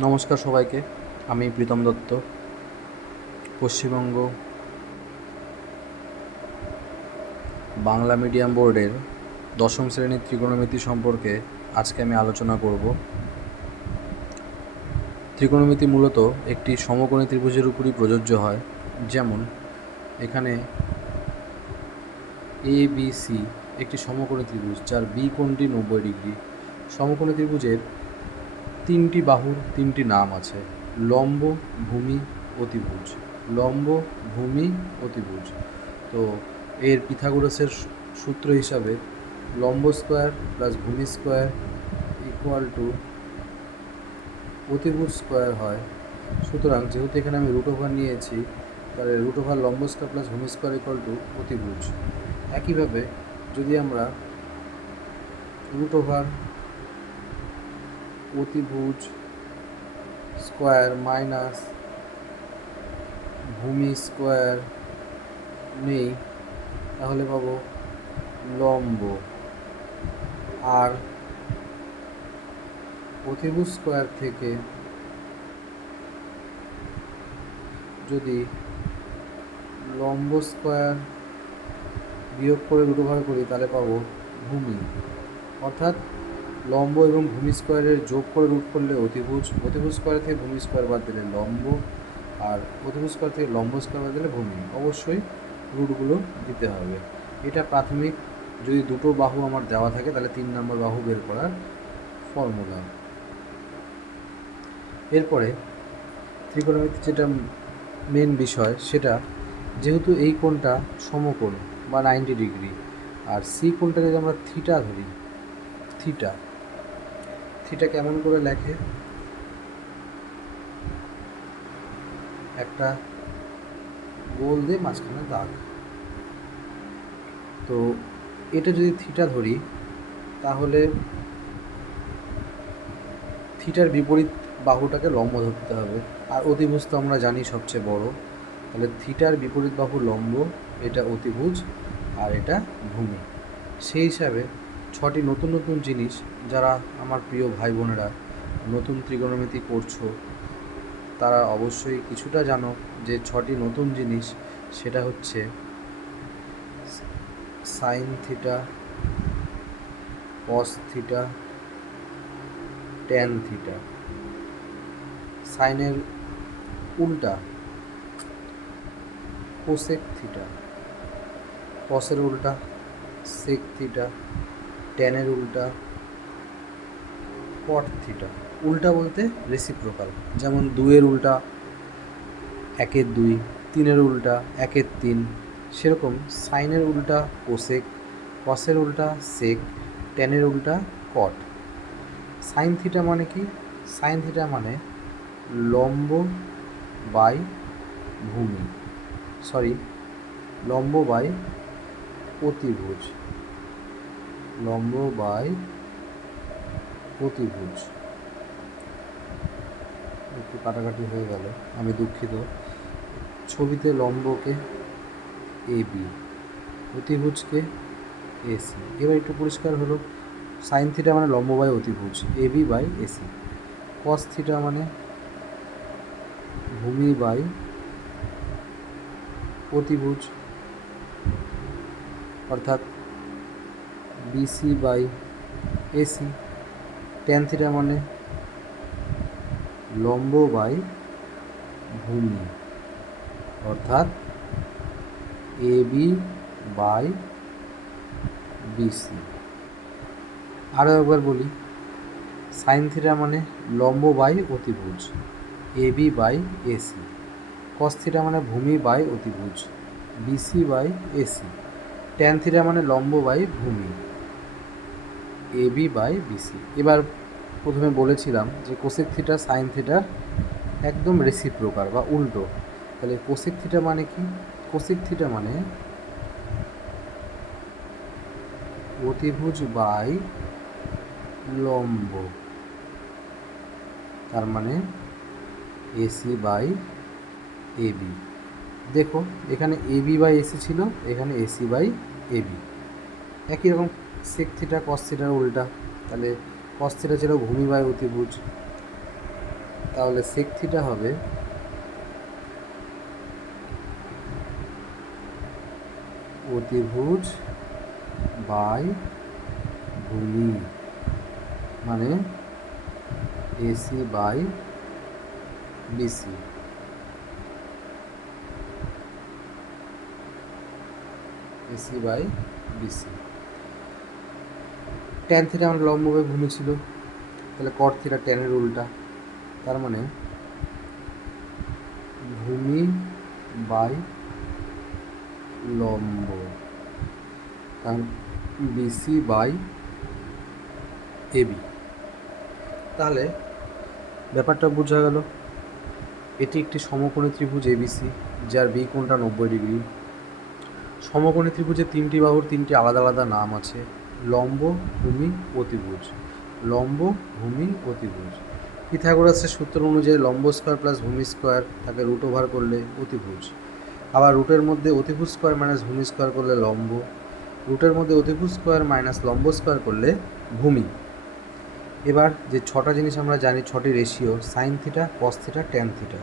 নমস্কার সবাইকে। আমি প্রীতম দত্ত। পশ্চিমবঙ্গ বাংলা মিডিয়াম বোর্ডের দশম শ্রেণীর ত্রিকোণমিতি সম্পর্কে আজকে আমি আলোচনা করব। ত্রিকোণমিতি মূলত একটি সমকোণী ত্রিভুজের উপরই প্রযোজ্য হয়। যেমন এখানে ABC একটি সমকোণী ত্রিভুজ, যার বি কোণটি 90 ডিগ্রি। সমকোণী ত্রিভুজের তিনটি বাহুর তিনটি নাম আছে: লম্ব, ভূমি, অতিভুজ। লম্ব, ভূমি, অতিভুজ। তো এর পিথাগোরাসের সূত্র হিসাবে লম্ব স্কোয়ার প্লাস ভূমি স্কোয়ার ইকুয়াল টু অতিভুজ স্কোয়ার হয়। সুতরাং যেহেতু এখানে আমি রুট ওভার নিয়েছি, তাহলে রুট ওভার লম্ব স্কোয়ার প্লাস ভূমি স্কোয়ার ইকুয়াল টু অতিভুজ। একইভাবে যদি আমরা রুট ওভার অতিভুজ স্কোয়ার মাইনাস ভূমি স্কোয়ার নেই, তাহলে পাবো লম্ব। আর অতিভুজ স্কোয়ার থেকে যদি লম্ব স্কোয়ার বিয়োগ করে রুট ওভার করি, তাহলে পাবো ভূমি। অর্থাৎ লম্ব এবং ভূমি স্কোয়ারের যোগ করে রুট করলে অতিভুজ, অতিভুজ স্কোয়ার থেকে ভূমি স্কোয়ার বাদ দিলে লম্ব, আর অতিভুজ স্কোয়ার থেকে লম্ব স্কোয়ার বাদ দিলে ভূমি। অবশ্যই রুটগুলো দিতে হবে। এটা প্রাথমিক। যদি দুটো বাহু আমার দেওয়া থাকে, তাহলে 3 নম্বর বাহু বের করার ফর্মুলা। এরপরে ত্রিকোণমিতি যেটা মেন বিষয়, সেটা যেহেতু এই কোণটা সমকোণ বা 90 ডিগ্রি, আর সি কোণটা যদি আমরা থিটা ধরি, থিটা থিটা কেমন করে লেখে? একটা গোল দিয়ে মাঝখানে দাগ। তো এটা যদি থিটা ধরি, তাহলে থিটার বিপরীত বাহুটাকে লম্ব ধরতে হবে। আর অতিভুজ তো আমরা জানি সবচেয়ে বড়, তাহলে থিটার বিপরীত বাহু লম্ব, এটা অতিভুজ, আর এটা ভূমি। সেই হিসাবে 6টি নতুন নতুন জিনিস, যারা আমার প্রিয় ভাই বোনেরা নতুন ত্রিকোণমিতি করছো, তারা অবশ্যই কিছুটা জানো যে 6টি নতুন জিনিস, সেটা হচ্ছে sign theta, cos theta, tan theta. সাইনের উল্টা কোসেক থিটা, কসের উল্টা সেক থিটা, ট্যানের উল্টা কট থিটা। উল্টা বলতে রেসিপ্রোকাল, যেমন 2-এর উল্টা 1-এর 2, 3-এর উল্টা 1-এর 3। সেরকম সাইনের উল্টা কোসেক, কসের উল্টা সেক, ট্যানের উল্টা কট। সাইন থিটা মানে কি? সাইন থিটা মানে লম্ব বাই ভূমি, লম্ব বাই অতিভুজ, লম্ব বাই অতিভুজ। একটু কাটাকাটি হয়ে গেল, আমি দুঃখিত। ছবিতে লম্বকে AB, অতিভুজকে AC। এবার একটু পরিষ্কার হলো। সাইন থিটা মানে লম্ব বাই অতিভুজ, AB by AC। Cos theta মানে ভূমি বাই অতিভুজ, অর্থাৎ BC by AC। Tan theta মানে লম্ব বাই ভূমি, অর্থাৎ AB বাই BC। আরও একবার বলি, সাইন থিটা মানে লম্ব বাই অতিভুজ, AB by AC। Cos theta মানে ভূমি বাই অতিভুজ, BC by AC। Tan theta মানে লম্ব বাই ভূমি, AB বাই BC। এবার প্রথমে বলেছিলাম যে কোসেক থিটা সাইন থিটার একদম রেসিপ্রোকাল বা উল্টো। তাহলে কোসেক থিটা মানে কি? কোসেক থিটা মানে অতিভুজ বাই লম্ব, তার মানে AC বাই AB। দেখো, এখানে AB বাই AC ছিল, এখানে AC বাই AB। একই রকম সেক থিটা কস থিটার উল্টা, তাহলে কস থিটা ছিল ভূমি বাই অতিভুজ, তাহলে সেক থিটা হবে অতিভুজ বাই ভূমি, মানে AC by BC. AC by BC. Tan theta আমার লম্ব বাই ভূমি ছিল, তাহলে কট থিটা ট্যানের উল্টা, তার মানে ভূমি বাই লম্ব, কারণ বিসি বাই এবি। তাহলে ব্যাপারটা বোঝা গেল। এটি একটি সমকোণী ত্রিভুজ এবিসি, যার বি কোণটা 90 ডিগ্রি। সমকোণী ত্রিভুজের তিনটি বাহুর তিনটি আলাদা আলাদা নাম আছে: লম্ব, ভূমি, অতিভুজ। লম্ব, ভূমি, অতিভুজ। পিথাগোরাসের সূত্র অনুযায়ী লম্ব স্কোয়ার প্লাস ভূমি স্কোয়ার তাকে রুট ওভার করলে অতিভুজ। আবার রুটের মধ্যে অতিভুজ স্কোয়ার মাইনাস ভূমি স্কোয়ার করলে লম্ব। রুটের মধ্যে অতিভুজ স্কোয়ার মাইনাস লম্ব স্কোয়ার করলে ভূমি। এবার যে ছটা জিনিস আমরা জানি, ছটি ratio: sine theta, cos theta, tan theta.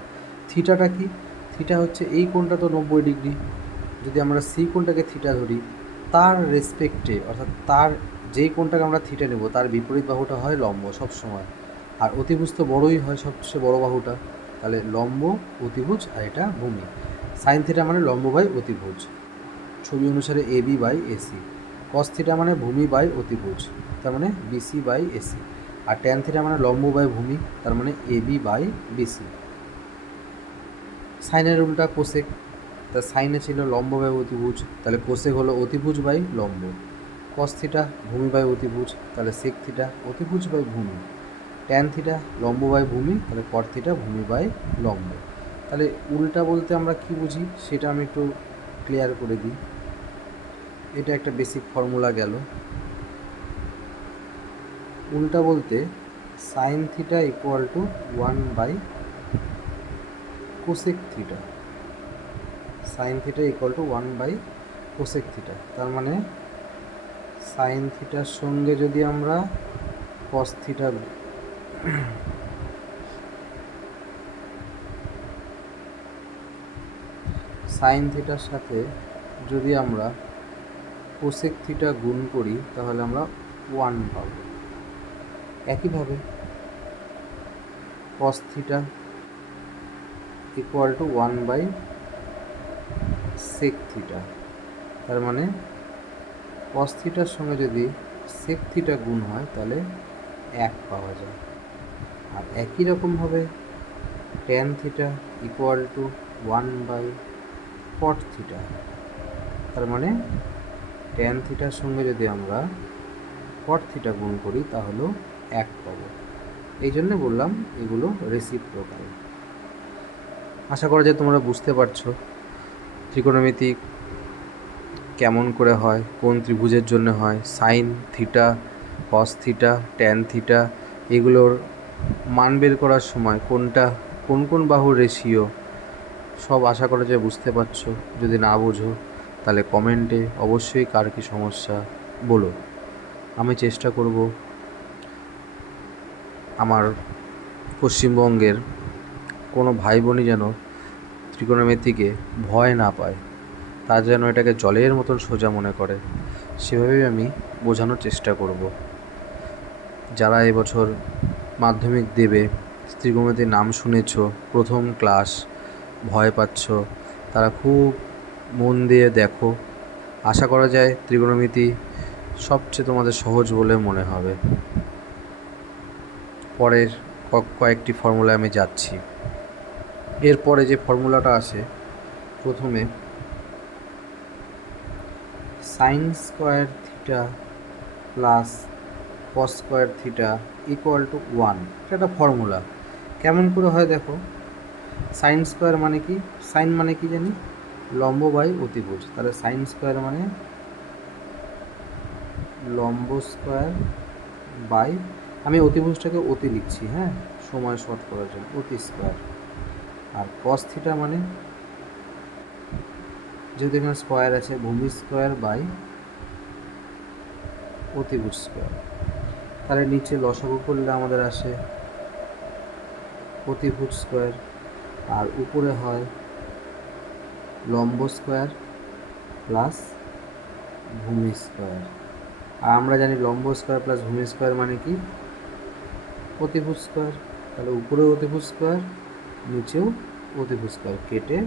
থিটাটা কি? থিটা হচ্ছে এই কোণটা তো 90 ডিগ্রি, যদি আমরা সি কোণটাকে থিটা ধরি, তার রেসপেক্টে অর্থাৎ তার যেই কোণটাকে আমরা থিটা নেব তার বিপরীত বাহুটা হয় লম্ব সবসময়। আর অতিভুজ তো বড়োই হয়, সবচেয়ে বড়ো বাহুটা, তাহলে লম্ব, অতিভুজ, আর এটা ভূমি। সাইন থিটা মানে লম্ব বাই অতিভুজ, ছবি অনুসারে AB by AC. Cos theta মানে ভূমি বাই অতিভুজ, তার মানে বিসি বাই এসি। আর ট্যান থিটা মানে লম্ব বাই ভূমি, তার মানে এবি বাই বিসি। সাইনের উল্টা কোসেক, তা সাইনে ছিল লম্ব বাই অতিভুজ, তাহলে কোসেক হলো অতিভুজ বাই লম্ব। কস থিটা ভূমি বাই অতিভুজ, তাহলে সেক থিটা অতিভুজ বাই ভূমি। ট্যান থিটা লম্ব বাই ভূমি, তাহলে কট থিটা ভূমি বাই লম্ব। তাহলে উল্টা বলতে আমরা কি বুঝি সেটা আমি একটু ক্লিয়ার করে দিই। এটা একটা বেসিক ফর্মুলা গেল। উল্টা বলতে sine theta equal to 1 by cosec theta. Sine theta equal to 1 by cosec theta, তার মানে সাইন থিটার সঙ্গে যদি আমরা কস থিটা সাইন থিটার সাথে যদি আমরা কোসেক থিটা গুণ করি তাহলে আমরা 1 পাব। একইভাবে cos theta equal to 1 by sec theta, তার মানে কস থিটার সঙ্গে যদি সেক থিটা গুণ হয় তাহলে 1 পাওয়া যায়। আর একই রকমভাবে tan theta equal to 1 by cot theta, তার মানে ট্যান থিটার সঙ্গে যদি আমরা কট থিটা গুণ করি তাহলেও 1 পাবো। এই জন্যে বললাম এগুলো রেসিপ্রোকাল। আশা করা যায় তোমরা বুঝতে পারছো ত্রিকোণমিতি কেমন করে হয়, কোন ত্রিভুজের জন্য হয়, sign theta, cos theta, tan theta, এগুলোর মান বের করার সময় কোনটা কোন কোন বাহুর রেশিও, সব আশা করা যায় বুঝতে পারছো। যদি না বোঝো তাহলে কমেন্টে অবশ্যই কার কী সমস্যা বলো, আমি চেষ্টা করব আমার পশ্চিমবঙ্গের কোনো ভাই বোনই যেন ত্রিকোণমিতিকে ভয় না পায়, তার যেন এটাকে জলের মতন সোজা মনে করে, সেভাবেই আমি বোঝানোর চেষ্টা করব। যারা এবছর মাধ্যমিক দেবে, ত্রিকোণমিতির নাম শুনেছ, প্রথম ক্লাস, ভয় পাচ্ছ, তারা খুব মন দিয়ে দেখো। আশা করা যায় ত্রিকোণমিতি সবচেয়ে তোমাদের সহজ বলে মনে হবে। পরের কয়েকটি ফর্মুলায় আমি যাচ্ছি। এরপরে যে ফর্মুলাটা আসে, প্রথমে sign square theta plus cos square theta equal to 1, এটা একটা ফর্মুলা। কেমন করে হয় দেখো, সাইন স্কোয়ার মানে কি, সাইন মানে কি জানি লম্ব বাই অতিভুজ, তাহলে সাইন স্কোয়ার মানে লম্ব স্কোয়ার বাই, আমি অতিভুজটাকে অতি লিখছি, হ্যাঁ, সময় শর্ট করার জন্য, অতি স্কোয়ার। আর কস থিটা মানে যেহেতু এখানে স্কোয়ার আছে, ভূমি স্কোয়ার বাই অতিভুজ স্কোয়ার। তাহলে নিচে লসাগু করলে আমাদের আসে প্রতিভুজ স্কোয়ার, আর উপরে হয় লম্ব স্কোয়ার প্লাস ভূমি স্কোয়ার। আর আমরা জানি লম্ব স্কোয়ার প্লাস ভূমি স্কোয়ার মানে কি? অতিভুজ স্কোয়ার। তাহলে উপরেও অতিভুজ স্কোয়ার, নিচেও অতিভুজ স্কোয়ার, কেটে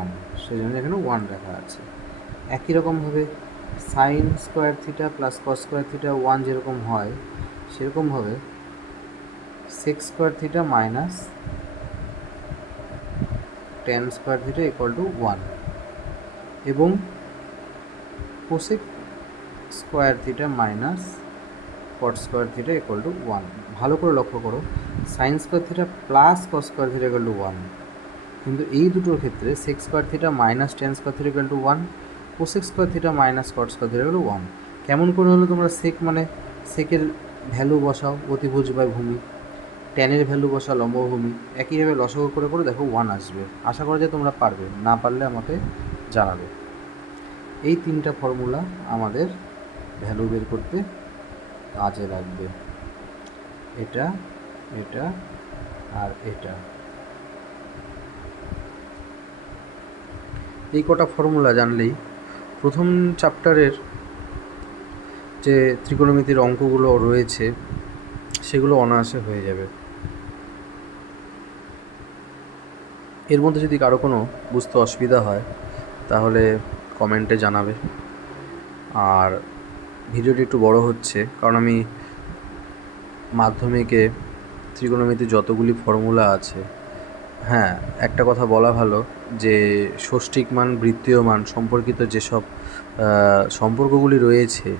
1, সেই জন্য এখানে 1 লেখা আছে। একই রকমভাবে sine square theta plus cos square theta 1 যেরকম হয়, সেরকমভাবে sec square theta minus tan square theta equal to 1, এবং cosec square theta minus cot square theta equal to 1। ভালো করে লক্ষ্য করো, sine square theta plus cos square theta equal to 1, কিন্তু এই দুটোর ক্ষেত্রে sec square theta minus tan square theta equal to 1, cosec square theta minus cot square theta equal to 1। কেমন করে হলো? তোমরা সেক মানে সেকের ভ্যালু বসাও অতিভুজ বাই ভূমি, টেনের ভ্যালু বসাও লম্বভূমি, একইভাবে লসাগু করে করে দেখো 1 আসবে। আশা করা যায় তোমরা পারবে, না পারলে আমাকে জানাবে। এই 3টা ফর্মুলা আমাদের ভ্যালু বের করতে কাজে লাগবে, এটা, এটা আর এটা। এই কটা ফর্মুলা জানলেই প্রথম চ্যাপ্টারের যে ত্রিকোণমিতির অঙ্কগুলো রয়েছে সেগুলো অনায়াসে হয়ে যাবে। এর মধ্যে যদি কারো কোনো বুঝতে অসুবিধা হয় তাহলে কমেন্টে জানাবে। আর ভিডিওটি একটু বড় হচ্ছে কারণ আমি মাধ্যমিকে ত্রিকোণমিতির যতগুলি ফর্মুলা আছে, হ্যাঁ একটা কথা বলা ভালো যে ষষ্ঠিক মান বৃত্তীয় মান সম্পর্কিত যেসব সম্পর্কগুলি রয়েছে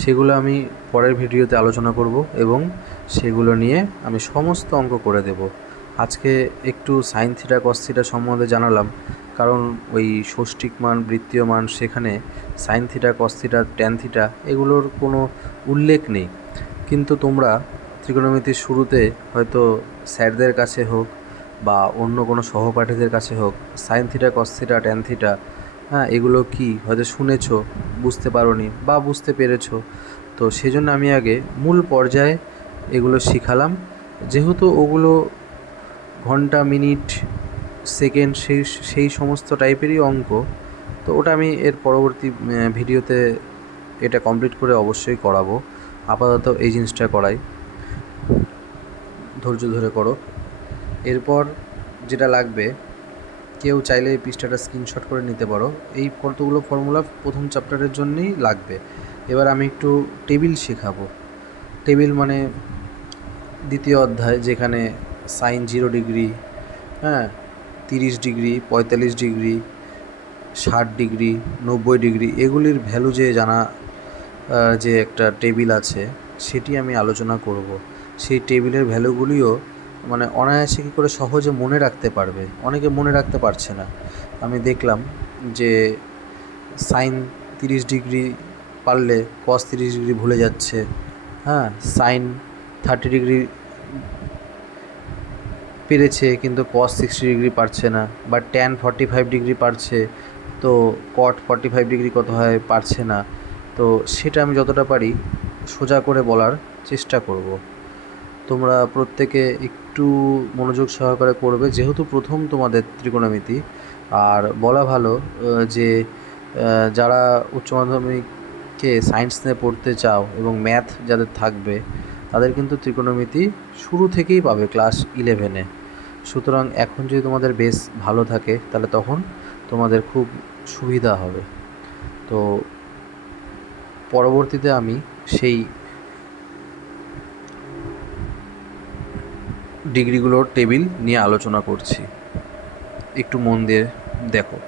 সেগুলো আমি পরের ভিডিওতে আলোচনা করব, এবং সেগুলো নিয়ে আমি সমস্ত অঙ্ক করে দেব। আজকে একটু সাইন থিটা কস থিটা সম্বন্ধে জানালাম, কারণ ওই ষষ্ঠিক মান বৃত্তীয় মান সেখানে sign theta cos theta tan theta এগুলোর কোনো উল্লেখ নেই। কিন্তু তোমরা ত্রিকোণমিতির শুরুতে হয়তো স্যারদের কাছে হোক বা অন্য কোনো সহপাঠীদের কাছে হোক sign theta cos theta tan theta, হ্যাঁ এগুলো কি হয়তো শুনেছো, বুঝতে পারোনি বা বুঝতে পেরেছো। তো সেই জন্য আমি আগে মূল পর্যায়ে এগুলো শিখালাম, যেহেতু ওগুলো ঘন্টা মিনিট সেকেন্ড সেই সমস্ত টাইপেরই অঙ্ক, তো ওটা আমি এর পরবর্তী ভিডিওতে এটা কমপ্লিট করে অবশ্যই করাবো। আপাতত এই জিনিসটা করাই, ধৈর্য ধরে করো। এরপর যেটা লাগবে, কেউ চাইলে এই পৃষ্ঠাটা স্ক্রিনশট করে নিতে পারো। এই কতগুলো ফর্মুলা প্রথম চ্যাপ্টারের জন্যই লাগবে। এবার আমি একটু টেবিল শেখাবো। টেবিল মানে দ্বিতীয় অধ্যায়, যেখানে সাইন 0 ডিগ্রি, হ্যাঁ 30 ডিগ্রি, 45 ডিগ্রি, 60 ডিগ্রি, 90 ডিগ্রি, এগুলির ভ্যালু যে জানা যে একটা টেবিল আছে সেটি আমি আলোচনা করব। সেই টেবিলের ভ্যালুগুলিও মানে অনায়াসে কী করে সহজে মনে রাখতে পারবে, অনেকে মনে রাখতে পারছে না। আমি দেখলাম যে সাইন 30 ডিগ্রি পারলে কস 30 ডিগ্রি ভুলে যাচ্ছে, হ্যাঁ সাইন 30 ডিগ্রি পেরেছে কিন্তু কস 60 ডিগ্রি পারছে না, বা ট্যান 45 ডিগ্রি পারছে তো কট 45 ডিগ্রি কত হয় পারছে না। তো সেটা আমি যতটা পারি সোজা করে বলার চেষ্টা করব। তোমরা প্রত্যেকে একটু মনোযোগ সহকারে করবে, যেহেতু প্রথম তোমাদের ত্রিকোণমিতি। আর বলা ভালো যে যারা উচ্চ মাধ্যমিকে সায়েন্স নিয়ে পড়তে চাও এবং ম্যাথ যাদের থাকবে তাদের কিন্তু ত্রিকোণমিতি শুরু থেকেই পাবে ক্লাস 11-এ। সুতরাং এখন যদি তোমাদের বেশ ভালো থাকে তাহলে তখন তোমাদের খুব সুবিধা হবে। তো পরবর্তীতে আমি সেই ডিগ্রিগুলোর টেবিল নিয়ে আলোচনা করছি, একটু মন দিয়ে দেখো।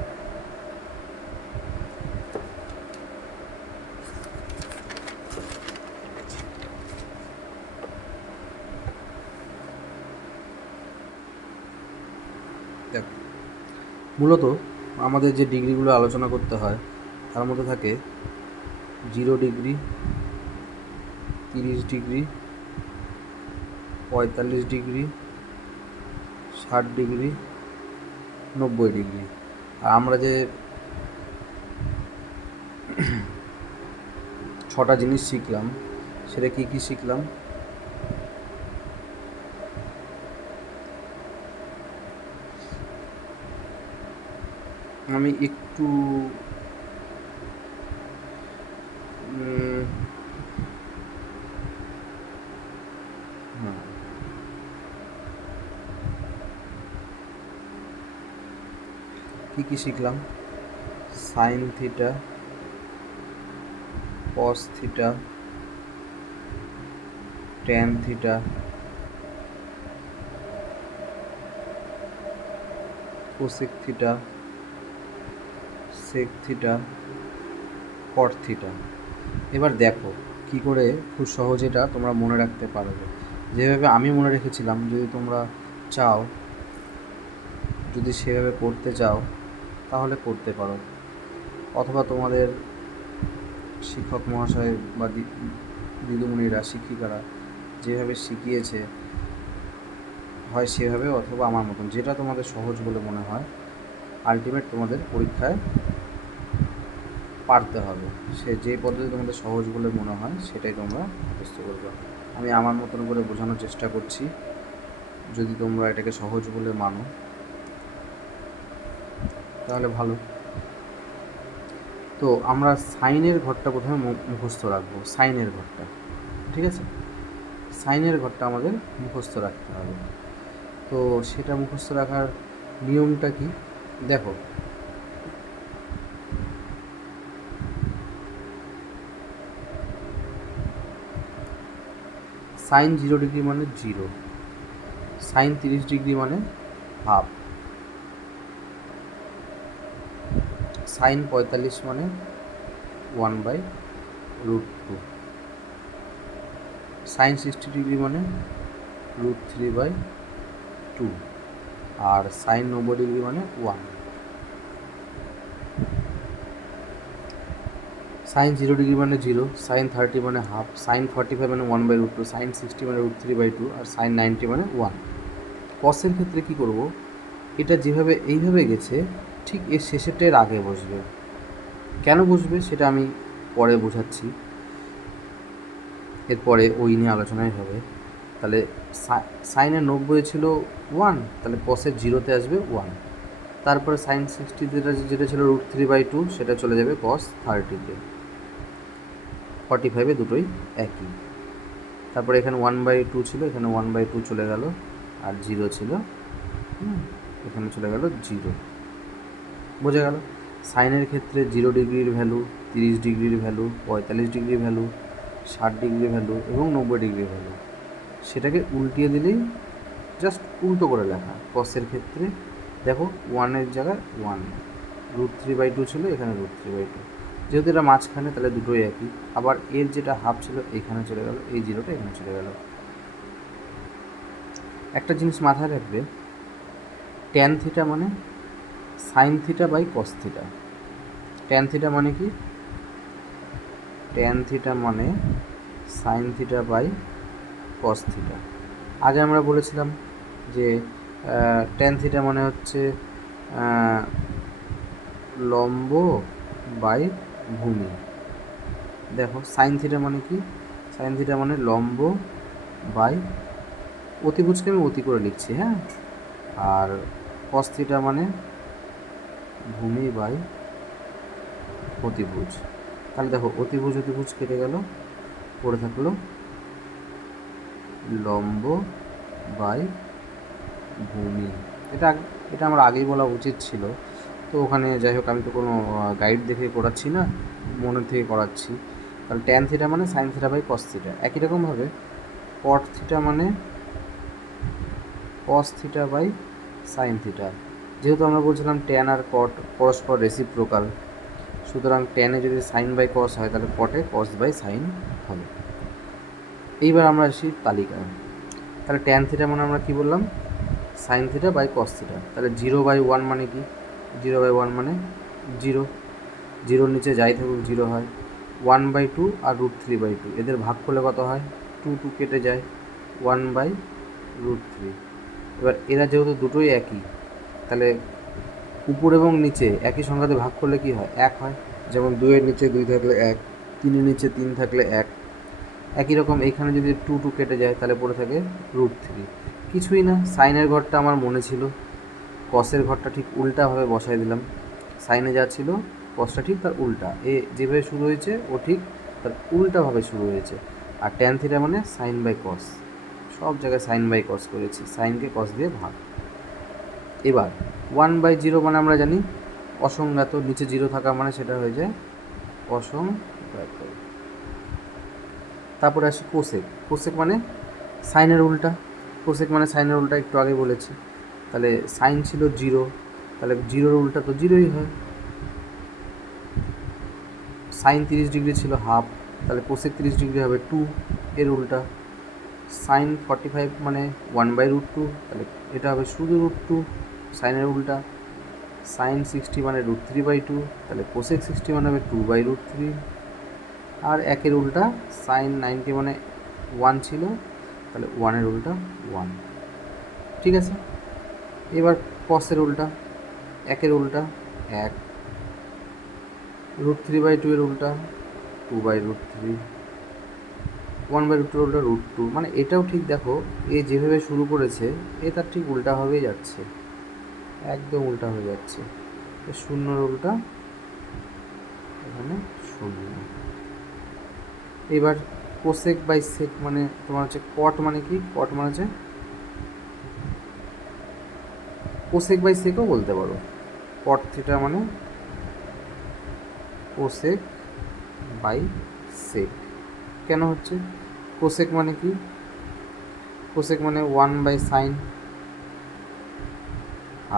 দেখো, মূলত আমাদের যে ডিগ্রিগুলো আলোচনা করতে হয় তার মধ্যে থাকে 0 degree, 30 degree, 45 degree, 60 degree, 90 degree. আর আমরা যে 6টা জিনিস শিখলাম সেটা কী কী শিখলাম? আমি একটু হ্যাঁ, কী শিখলাম? Sine theta, cos theta, tan theta, cosec theta, sec theta, cot theta. এবার দেখো কি করে খুব সহজে এটা তোমরা মনে রাখতে পারবে। যেভাবে আমি মনে রেখেছিলাম, যদি তোমরা চাও, যদি সেভাবে করতে চাও তাহলে করতে পারো, অথবা তোমাদের শিক্ষক মহাশয় বা দিদিমণিরা, শিক্ষিকারা যেভাবে শিখিয়েছে হয় সেভাবে, অথবা আমার মতন যেটা তোমাদের সহজ বলে মনে হয়, আলটিমেট তোমাদের পরীক্ষায় পারতে হবে। সে যে পদ্ধতি তোমাদের সহজ বলে মনে হয় সেটাই তোমরা মুখস্থ করবে। আমি আমার মতন করে বোঝানোর চেষ্টা করছি, যদি তোমরা এটাকে সহজ বলে মানো তাহলে ভালো। তো আমরা সাইনের ঘরটা প্রথমে মুখস্থ রাখবো, সাইনের ঘরটা, ঠিক আছে? সাইনের ঘরটা আমাদের মুখস্থ রাখতে হবে। তো সেটা মুখস্থ রাখার নিয়মটা কি দেখো। সাইন 0 ডিগ্রি মানে 0, সাইন 30 ডিগ্রি মানে হাফ, সাইন 45 মানে 1/√2, সাইন 60 ডিগ্রি মানে √3/2, আর সাইন 90 ডিগ্রি মানে 1। সাইন 0 ডিগ্রি মানে 0, সাইন 30 মানে হাফ, সাইন 45 মানে 1/√2, সাইন 60 মানে √3/2, আর সাইন 90 মানে 1। কসের ক্ষেত্রে কি করব, এটা যেভাবে এইভাবে গেছে ঠিক এর শেষেরটা এর আগে বসবে। কেন বসবে সেটা আমি পরে বোঝাচ্ছি, এরপরে ওই নিয়ে আলোচনাই হবে। তাহলে সাইনের 90 ছিল 1, তাহলে কসের 0তে আসবে 1। তারপরে সাইন 60 যেটা ছিল √3/2 সেটা চলে যাবে কস 30তে, 45-এ দুটোই একই। তারপরে এখানে 1/2 ছিল, এখানে 1/2 চলে গেল, আর 0 ছিল, এখানে চলে গেল 0। বোঝা গেল? সাইনের ক্ষেত্রে 0 ডিগ্রির ভ্যালু, 30 ডিগ্রির ভ্যালু, 45 ডিগ্রির ভ্যালু, 60 ডিগ্রির ভ্যালু এবং 90 ডিগ্রির ভ্যালু, সেটাকে উল্টিয়ে দিলেই জাস্ট উল্টো করে লেখা। কসের ক্ষেত্রে দেখো 1-এর জায়গায় 1, √3/2 ছিল, এখানে √3/2, যেহেতু এটা মাঝখানে তাহলে দুটোই একই। আবার এর যেটা হাফ ছিল এখানে চলে গেল, এই 0টা এখানে চলে গেল। একটা জিনিস মাথায় রাখবে, ট্যান থিটা মানে sine theta by cos theta. Tan theta মানে কি? ট্যান থিটা মানে sine theta by cos theta. আগে আমরা বলেছিলাম যে ট্যান থিটা মানে হচ্ছে লম্ব বাই ভূমি। দেখো সাইন থিটা মানে কি? সাইন থিটা মানে লম্ব বাই, অতিভুজকে আমি অতি করে লিখছি, হ্যাঁ, আর কস থিটা মানে ভূমি বাই অতিভুজ। তাহলে দেখো অতিভুজ অতিভুজ কেটে গেল, পড়ে থাকলো লম্ব বাই ভূমি। এটা এটা আমার আগেই বলা উচিত ছিল, তো ওখানে যাই হোক, আমি তো কোনো গাইড দেখে করাচ্ছি না, মনে থেকে করাচ্ছি। তাহলে ট্যান থিটা মানে sine theta by cos theta. একই রকমভাবে কট থিটা মানে cos theta by sine theta. যেহেতু আমরা বলছিলাম ট্যান আর কট পরস্পর রেসিপ্রোকাল, সুতরাং ট্যানে যদি সাইন বাই কস হয় তাহলে কটে কস বাই সাইন হবে। এইবার আমরা আসি তালিকায়। তাহলে ট্যান থিটা মানে আমরা কী বললাম? Sine theta by cos theta. তাহলে 0/1 মানে কি? 0/1 মানে 0, 0-র নিচে যাই থাকুক 0 হয়। 1/2 আর √3/2, এদের ভাগ করলে কত হয়? 2 কেটে যায়, 1/√3। এবার এরা যেহেতু দুটোই একই, তাহলে উপর এবং নিচে একই সংখ্যাতে ভাগ করলে কি হয়? 1 হয়। যেমন 2-এর নিচে 2 থাকলে 1, 3-এর নিচে 3 থাকলে 1। একই রকম এইখানে যদি 2 কেটে যায় তাহলে পড়ে থাকে √3। কিছুই না, সাইনের ঘরটা আমার মনে ছিল, কসের ঘরটা ঠিক উল্টাভাবে বসাই দিলাম। সাইনে যা ছিল কসটা ঠিক তার উল্টা, এ যেভাবে শুরু হয়েছে ও ঠিক তার উল্টাভাবে শুরু হয়েছে। আর ট্যান থিটা মানে সাইন বাই কস, সব জায়গায় সাইন বাই কস করেছি, সাইনকে কস দিয়ে ভাগ। এবার 1/0 মানে আমরা জানি অসংজ্ঞাত, নিচে জিরো থাকা মানে সেটা হয়ে যায় অসংজ্ঞাত। তারপরে আসি কোসেক। কোসেক মানে সাইনের উল্টা, কোসেক মানে সাইনের উল্টা, একটু আগে বলেছি। তাহলে সাইন ছিল 0, তাহলে 0-র উল্টা তো 0ই হয়। সাইন 30 ডিগ্রি ছিল হাফ, তাহলে কোসেক 30 ডিগ্রি হবে 2 এর উল্টা। সাইন 45 মানে 1/√2, তাহলে এটা হবে শুধু √2 সাইনের উল্টা। সাইন 60 মানে √3/2, তাহলে কোসেক 60 মানে হবে 2/√3। আর একের উল্টা সাইন 90 মানে 1 ছিল, তাহলে 1-এর উল্টা 1। ঠিক আছে, এবার কসের উল্টা, একের উল্টা 1, √3/2 এর উল্টা 2/√3, 1/√2 এর উল্টা √2। মানে এটাও ঠিক দেখো, এ যেভাবে শুরু করেছে এ তার ঠিক উল্টাভাবেই যাচ্ছে, একদম উল্টা হয়ে যাচ্ছে। 0-র উল্টা এখানে 0। এবার কোসেক বাই সেক মানে তোমার হচ্ছে কট, মানে কি কট মানে হচ্ছে কোসেক বাই সেকও বলতে পারো। কট থিটা মানে কোসেক বাই সেক। কেন হচ্ছে কোসেক মানে কি, কোসেক মানে 1/sin,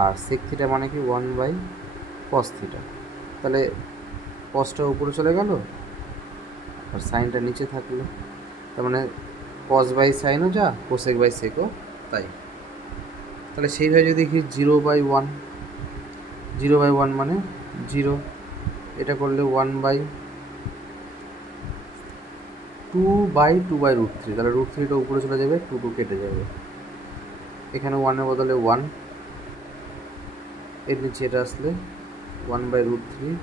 আর সেক থিটা মানে কি 1/cos থিটা। তাহলে কসটা উপরে চলে গেল আর সাইনটা নিচে থাকলো, তার মানে কস বাই সাইনও যা, কোসেক বাই সেকও তাই। তাহলে সেইভাবে যদি দেখি 0/1, 0/1 মানে 0, এটা করলে 1/2/2/√3, তাহলে √3টা উপরে চলে যাবে, 2 কেটে যাবে, এখানে 1-এর বদলে 1, এর নিচে এটা আসলে 1/√3,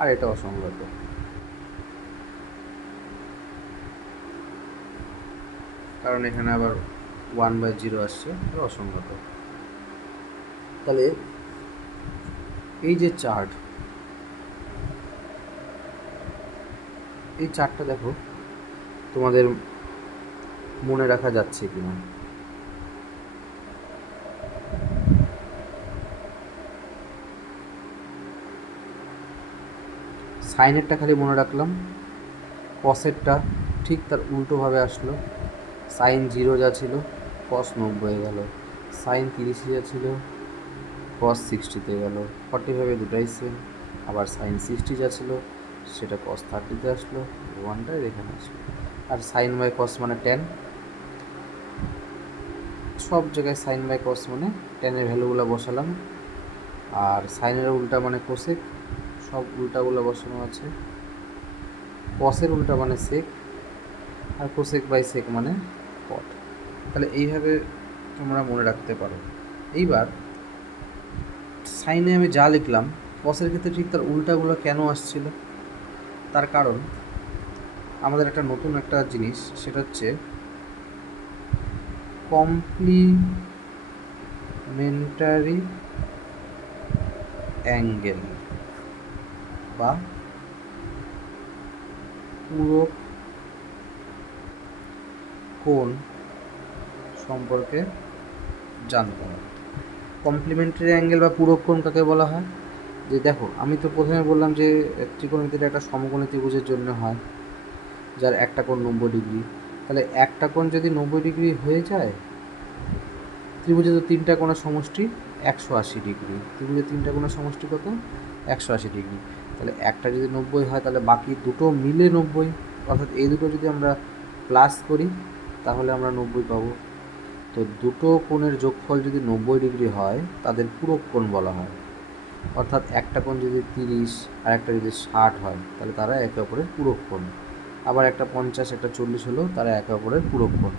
আর এটা অসংগত, কারণ এখানে আবার 1/0 আসছে, অসংগত। তাহলে এই যে চার্ট, এই চার্টটা দেখো তোমাদের মনে রাখা যাচ্ছে কিনা। সাইনেরটা খালি মনে রাখলাম, কসেরটা ঠিক তার উল্টোভাবে আসলো, সাইন 0 যা ছিল কস 90 হয়ে গেল, সাইন 30 যা ছিল কস 60-তে গেল, 45 দুটাই সেম। আবার সাইন 60 যা ছিল সেটা কস 30-তে আসলো, 1টা এখানে আসলো। আর সাইন বাই কস মানে ট্যান, সব জায়গায় সাইন বাই কস মানে ট্যানের ভ্যালুগুলো বসালাম। আর সাইনের উল্টা মানে কোসেক, সব উল্টাগুলো বসানো আছে। কসের উল্টা মানে সেক, আর কোসেক বাই সেক মানে কট। তাহলে এইভাবে তোমরা মনে রাখতে পারো। এইবার সাইনে আমি যা লিখলাম কসের ক্ষেত্রে ঠিক তার উল্টাগুলো কেন আসছিল, তার কারণ আমাদের একটা নতুন একটা জিনিস, সেটা হচ্ছে কমপ্লিমেন্টারি অ্যাঙ্গেল বা পূরক কোণ সম্পর্কে জানতে হবে। কমপ্লিমেন্টারি অ্যাঙ্গেল বা পূরক কোণ কাকে বলা হয়, যে দেখো আমি তো প্রথমে বললাম যে ত্রিকোণমিতিটা একটা সমকোণী ত্রিভুজের জন্য হয়, যার একটা কোণ 90 ডিগ্রি। তাহলে একটা কোণ যদি 90 ডিগ্রি হয়ে যায়, ত্রিভুজে তো 3টা কোণের সমষ্টি 180 ডিগ্রি, ত্রিভুজের 3টা কোণের সমষ্টি কত 180 ডিগ্রি। তাহলে একটা যদি 90 হয় তাহলে বাকি দুটো মিলে 90, অর্থাৎ এই দুটো যদি আমরা প্লাস করি তাহলে আমরা 90 পাবো। তো দুটো কোণের যোগফল যদি 90 ডিগ্রি হয় তাদের পূরক কোণ বলা হয়। অর্থাৎ একটা কোণ যদি 30 আর একটা যদি 60 হয় তাহলে তারা একে অপরের পূরক কোণ। আবার একটা 50 একটা 40 হলেও তারা একে অপরের পূরক কোণ।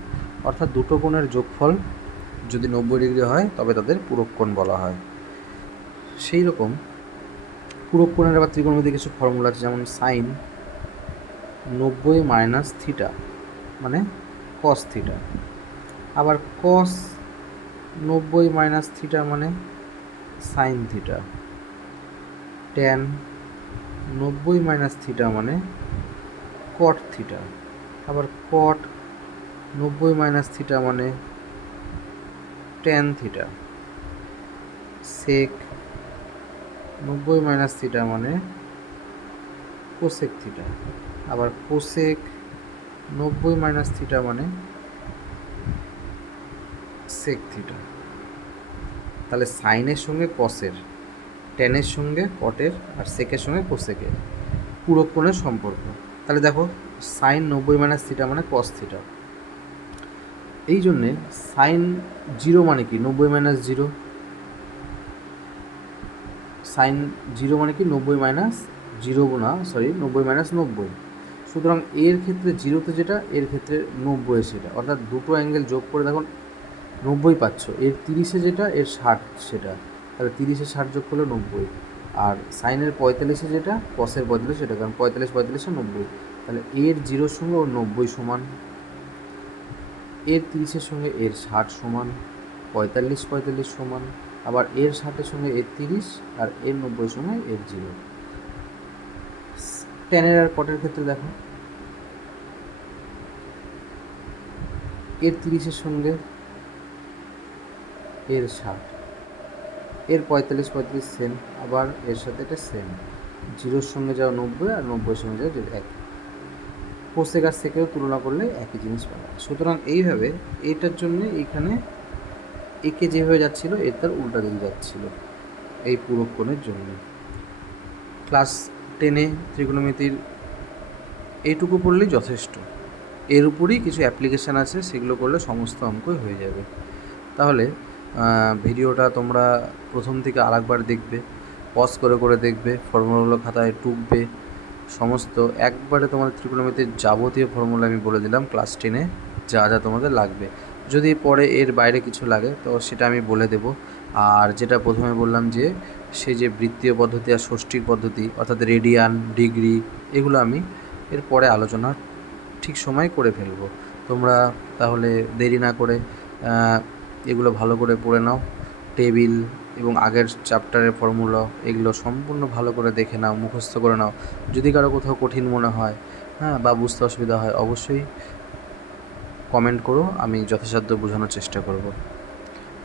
অর্থাৎ দুটো কোণের যোগফল যদি 90 ডিগ্রি হয় তবে তাদের পূরক কোণ বলা হয়। সেই রকম পূরক কোণের আবার ত্রিকোণমিতির কিছু ফর্মুলা আছে, যেমন সাইন 90 মাইনাস থিটা মানে কস থিটা, আবার কস 90 মাইনাস থিটা মানে sine theta, tan 90 minus theta মানে কট থিটা, আবার কট 90 মাইনাস থিটা মানে ট্যান থিটা, সেক 90 মাইনাস থিটা মানে কোসেক থিটা, আবার কোসেক 90 মাইনাস থিটা মানে সেক থিটা। তাহলে সাইনের সঙ্গে কসের, ট্যানের সঙ্গে কটের, আর সেকের সঙ্গে কোসেকের পূরক কোণের সম্পর্ক। তাহলে দেখো সাইন 90 মাইনাস থিটা মানে কস থিটা, এই জন্যে সাইন 0 মানে কি 90 মাইনাস 0, সাইন 0 মানে কি 90 মাইনাস 0 না, সরি 90 মাইনাস 90। সুতরাং এর ক্ষেত্রে 0তে যেটা, এর ক্ষেত্রে 90 সেটা, অর্থাৎ দুটো অ্যাঙ্গেল যোগ করে দেখুন 90 পাচ্ছ, এর 30-এ যেটা এর 60 সেটা, তাহলে 30-এ 60 যোগ করলে 90, আর সাইনের 45-এ যেটা কসের 45 সেটা, কারণ 45 45-এ 90, তাহলে এর 0-র সঙ্গে ওর 90 সমান, এর 30-এর সঙ্গে এর 60 সমান, 45 45 সমান, আবার এর 60-এর সঙ্গে এর 30 আর এর 90-এর সঙ্গে এর 0। ট্যানের আর কটের ক্ষেত্রে দেখো এর 30-এর সঙ্গে এর 60, এর 45 45 সেম, আবার এর সাথে এটা সেম, 0-র সঙ্গে যাও 90 আর 90-এর সঙ্গে যাও 1। কোসেক আর সেকেও তুলনা করলে একই জিনিস পাওয়া যায়। সুতরাং এইভাবে এটার জন্য এইখানে একে যেভাবে যাচ্ছিলো এর তার উল্টা দিকে যাচ্ছিলো এই পূরক কোণের জন্য। ক্লাস 10-এ ত্রিকোণমিতির এইটুকু পড়লেই যথেষ্ট, এর উপরেই কিছু অ্যাপ্লিকেশান আছে, সেগুলো করলে সমস্ত অঙ্কই হয়ে যাবে। তাহলে ভিডিওটা তোমরা প্রথম থেকে আরেকবার দেখবে, পজ করে করে দেখবে, ফর্মুলাগুলো খাতায় টুকবে, সমস্ত একবারে তোমাদের ত্রিকোণমিতির যাবতীয় ফর্মুলা আমি বলে দিলাম ক্লাস 10-এ যা যা তোমাদের লাগবে। যদি পরে এর বাইরে কিছু লাগে তো সেটা আমি বলে দেব। আর যেটা প্রথমে বললাম যে সেই যে বৃত্তীয় পদ্ধতি আর ষষ্ঠীর পদ্ধতি, অর্থাৎ রেডিয়ান, ডিগ্রি, এগুলো আমি এর পরে আলোচনা ঠিক সময় করে ফেলবো। তোমরা তাহলে দেরি না করে এগুলো ভালো করে পড়ে নাও, টেবিল এবং আগের চ্যাপ্টারের ফর্মুলা এগুলো সম্পূর্ণ ভালো করে দেখে নাও, মুখস্থ করে নাও। যদি কারো কোথাও কঠিন মনে হয়, হ্যাঁ, বা বুঝতে অসুবিধা হয়, অবশ্যই কমেন্ট করো, আমি যথাসাধ্য বোঝানোর চেষ্টা করব।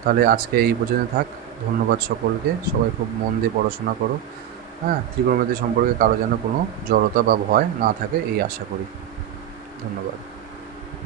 তাহলে আজকে এই পর্যন্ত থাক। ধন্যবাদ সকলকে, সবাই খুব মন দিয়ে পড়াশোনা করো। হ্যাঁ, ত্রিকোণমিতি সম্পর্কে কারো যেন কোনো জড়তা বা ভয় না থাকে এই আশা করি। ধন্যবাদ।